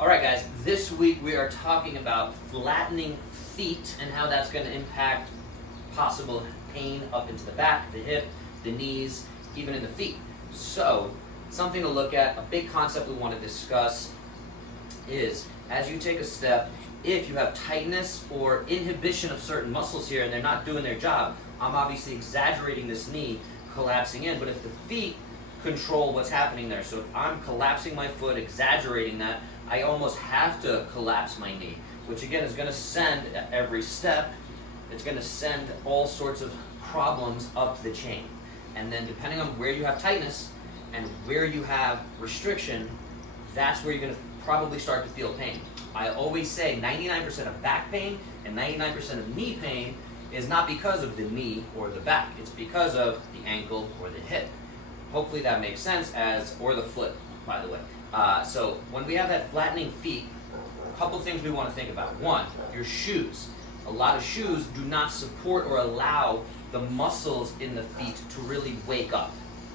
All right, guys, this week we are talking about flattening feet and how that's going to impact possible pain up into the back, the hip, the knees, even in the feet. So, something to look at, a big concept we want to discuss is as you take a step, if you have tightness or inhibition of certain muscles here and they're not doing their job, I'm obviously exaggerating this knee collapsing in, but if the feet control what's happening there, so if I'm collapsing my foot, exaggerating that, I almost have to collapse my knee, which again is going to send at every step, it's going to send all sorts of problems up the chain. And then depending on where you have tightness and where you have restriction, that's where you're going to probably start to feel pain. I always say 99% of back pain and 99% of knee pain is not because of the knee or the back. It's because of the ankle or the hip. Hopefully that makes sense, or the foot, by the way. So when we have that flattening feet, a couple things we want to think about. One, your shoes. A lot of shoes do not support or allow the muscles in the feet to really wake up.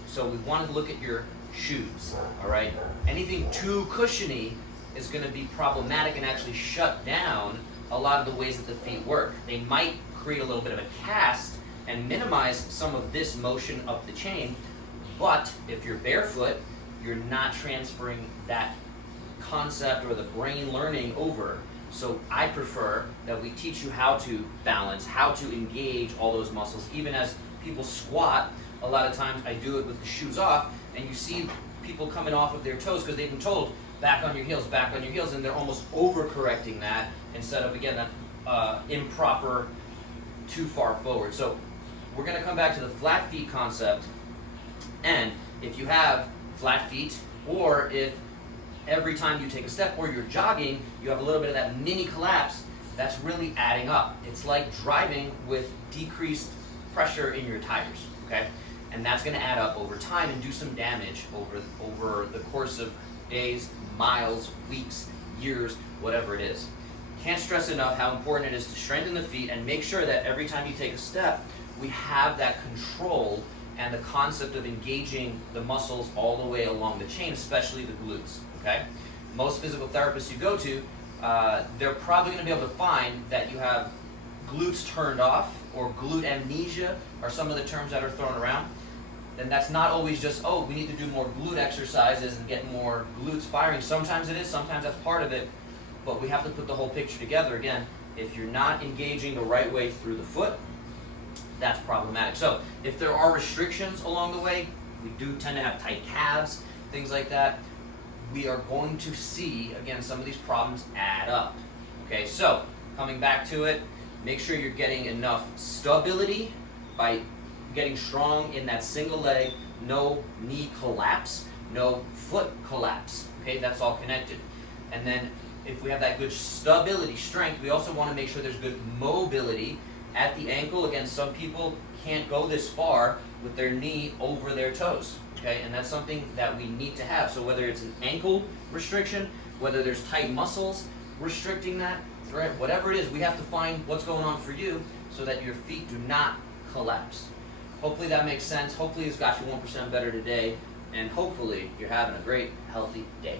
So we want to look at your shoes, all right? Anything too cushiony is going to be problematic and actually shut down a lot of the ways that the feet work. They might create a little bit of a cast and minimize some of this motion up the chain, but if you're barefoot, you're not transferring that concept or the brain learning over. So I prefer that we teach you how to balance, how to engage all those muscles. Even as people squat, a lot of times I do it with the shoes off, and you see people coming off of their toes because they've been told back on your heels, and they're almost overcorrecting that instead of, again, that improper, too far forward. So we're going to come back to the flat feet concept, and if you have flat feet, or if every time you take a step or you're jogging, you have a little bit of that mini collapse, that's really adding up. It's like driving with decreased pressure in your tires, okay? And that's going to add up over time and do some damage over the course of days, miles, weeks, years, whatever it is. Can't stress enough how important it is to strengthen the feet and make sure that every time you take a step, we have that control and the concept of engaging the muscles all the way along the chain, especially the glutes, okay? Most physical therapists you go to, they're probably going to be able to find that you have glutes turned off, or glute amnesia are some of the terms that are thrown around. And that's not always just, oh, we need to do more glute exercises and get more glutes firing. Sometimes it is, sometimes that's part of it, but we have to put the whole picture together. Again, if you're not engaging the right way through the foot, that's problematic. So if there are restrictions along the way, we do tend to have tight calves, things like that, we are going to see, again, some of these problems add up. Okay, so coming back to it, make sure you're getting enough stability by getting strong in that single leg, no knee collapse, no foot collapse. Okay, that's all connected. And then if we have that good stability, strength, we also want to make sure there's good mobility at the ankle. Again, some people can't go this far with their knee over their toes, okay? And that's something that we need to have. So whether it's an ankle restriction, whether there's tight muscles restricting that, right? Whatever it is, we have to find what's going on for you so that your feet do not collapse. Hopefully that makes sense. Hopefully it's got you 1% better today, and hopefully you're having a great, healthy day.